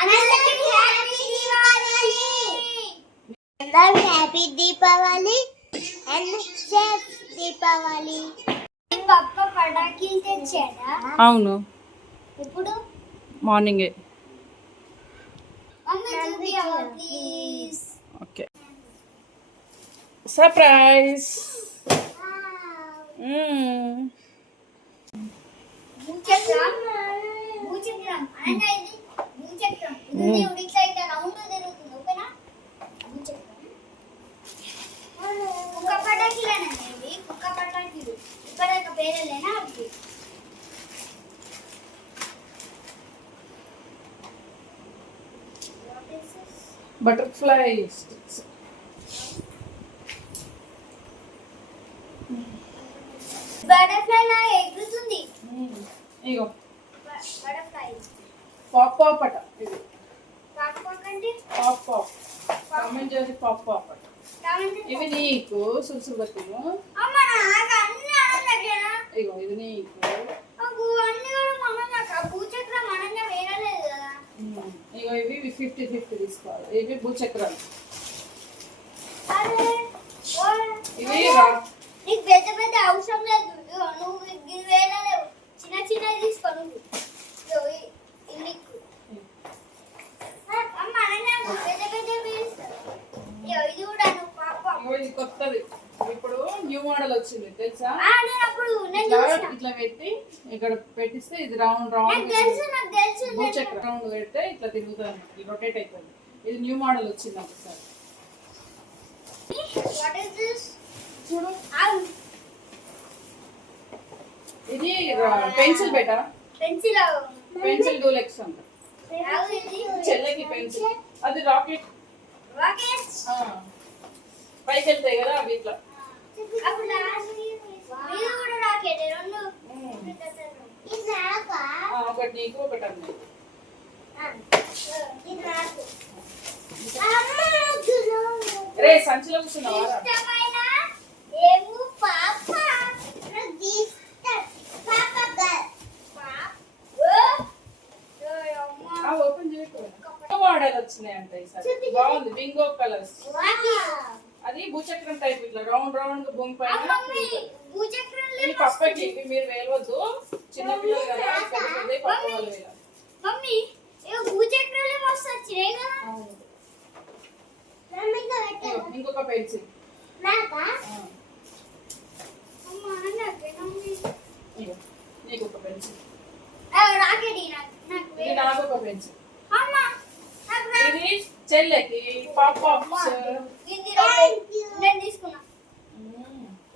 అందరికీ హ్యాపీ దీపావళి అందరికీ happy Deepavali and safe Deepavali పప్ప పటాకీలు తెచ్చాడా? అవును. ఇప్పుడు మార్నింగే. ఓకే. సర్ప్రైజ్ భూచక్రం ఇది దేవుడి బటర్ఫ్లై స్టిక్స్. బటర్ఫ్లై నా ఎగురుతుంది ఇగో. బటర్ఫ్లై. పాప్ పాప్ అట ఇది. పాప. పాప్. కామెంట్ చేసి పాప్. పాప్ ఇవి నీకు అనలేకేనా ఇగో ఇది నీకు. ఇగో ఇవి ఫిఫ్టీ ఫిఫ్టీ తీసుకోవాలి. ఇవి భూచక్రాలు ఇగో ఇది కొత్తది. ఇప్పుడు న్యూ మోడల్ వచ్చింది తెలుసా? ఇట్లా పెట్టి ఇక్కడ పెట్టిస్తే ఇది రౌండ్ రౌండ్ భూచక్ర రౌండ్ పెడితే ఇట్లా తిరుగుతుంది రొటేట్ అవుతుంది ఇది న్యూ మోడల్ వచ్చింది ఒకసారి? చూడు. ఇది పెన్సిల్ బెట పెన్సిల్ పెన్సిల్ డూలెక్స్ అంట. ఇది చెల్లెకి పెన్సిల్. అది రాకెట్. రాకెట్? పైకి వెళ్తాయి కదా అవి ఇట్లా ఒకటి నీకు ఒకటి నాకు. రే సంచిలో కూర్చున్నావా. ఓపెన్ అంట ఈసారి. బాగుంది బింగో కలర్స్. అది భూచక్రం టైప్ ఇట్లా రౌండ్ రౌండ్ భూమి పైన ఇది. పప్పకి ఇవి మీరు వేయవద్దు. చిన్న పిల్లలు కదా పప్ప వాళ్ళు మమ్మీ భూచక్రాలే మస్తు వచ్చినాయి కదా. ఇంకొక పెన్సిల్. నాకా? ఒక పెన్సిల్. నాకు ఒక పెన్సిల్. ఇది చెల్లెకి పాప్. నేను తీసుకున్నా.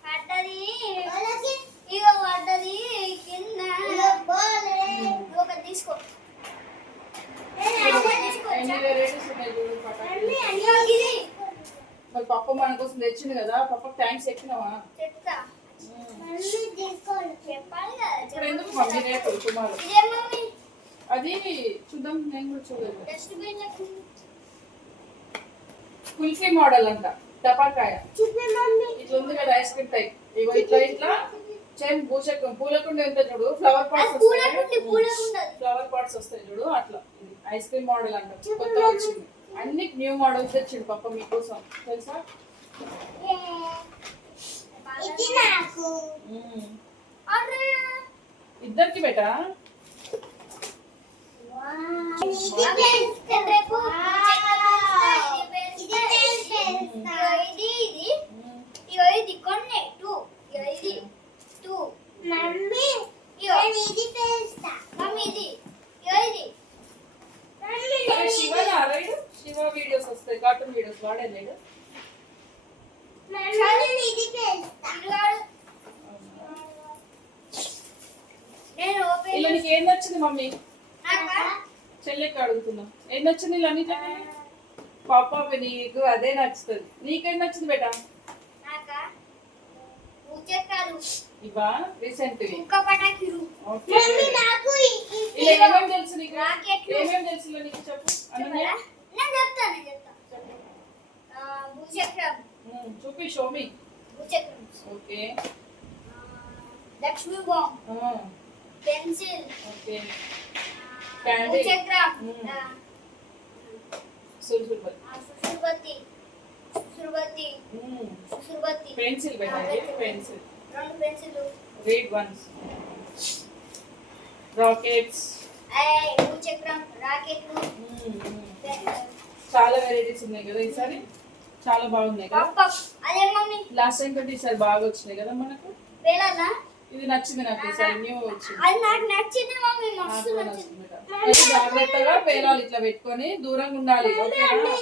పడ్డది. ఇగో పడ్డది కింద. తీసుకో. మరి పప్ప మన కోసం తెచ్చింది కదా పప్పకి థ్యాంక్స్ చెప్పినావా? చెప్తా. ఎందుకు మమ్మీ రేపు అది చూద్దాం నేను కూడా చూడలేదు. కుల్ఫీ మోడల్ అంట టపాకాయ. ఇట్లా ఉంది కదా ఐస్ క్రీమ్ టైప్. ఇగో ఇట్లా ఇట్లా. సేమ్ పూచకం పూలకుండ ఎంత చూడు ఫ్లవర్ పాట్స్. ఫ్లవర్ పాట్స్ వస్తాయి చూడు అట్లా. ఐస్ క్రీమ్ మోడల్ అంట కొత్త వచ్చింది. అన్ని న్యూ మోడల్స్ తెచ్చిండు పప్ప మీకోసం. తెలుసా? ఇద్దరికి బేటా ఇది పెన్సిల్ రేపు ఇది పెన్సిల్ ఇది ఇది ఇగో ఇది కొన్ని టూ ఇగో ఇది టూ మమ్మీ ఇగో ఇది పెన్సిల్ మమ్మీ ఇది. ఇగో ఇది. అరే శివ వీడియోస్ వస్తాయి కార్టూన్ వీడియోస్ నేను. ఓపెన్ ఇలా నీకు ఏం నచ్చింది మమ్మీ? నాకా? చెల్లెకి అడుగుతున్నా. ఏం నచ్చింది ఇలా పాప నీకు అదే నచ్చుతుంది. నీకేం నచ్చింది బేటా? నాకా? ఇవా రీసెంట్ కుక్క పటాకిలు ఓకే నాకు ఇలా ఏమేమి తెలుసు నీకు? రాకెట్లు. ఏమేమి తెలుసు ఇలా నీకు చెప్పు. అనన్య నేను చెప్తా నేను చెప్తా. ఆ, భూచక్రం. ఉమ్, చూపి షోమి భూచక్రం. ఓకే. ఆ, లక్ష్మీ బాంబ్. పెన్సిల్. ఓకే. ఆ, Candy. భూచక్రం. Hmm. ఆ, సురుసురుబత్తి సుసురుబత్తి సుసురుబత్తి మ్మ్. సుసురుబత్తి పెన్సిల్ పెట్టండి. పెన్సిల్. రెండు పెన్సిల్. రీడ్ వన్స్ రాకెట్స్ రాకెట్లు. చాలా వెరైటీస్ ఉన్నాయి కదా ఈసారి? చాలా బాగున్నాయి కదా? పప్ అదే మమ్మీ? లాస్ట్ టైం కంటే ఈసారి బాగా వచ్చినాయి కదా మనకు? ఇది నచ్చింది నాకు ఈసారి న్యూ వచ్చింది. అది నాకు నచ్చింది మమ్మీ నాకు మస్తు కూడా నచ్చింది. నచ్చింది. కదా. అయితే జాగ్రత్తగా పేలాలు ఇట్లా పెట్టుకొని దూరంగా ఉండాలి ఓకేనా?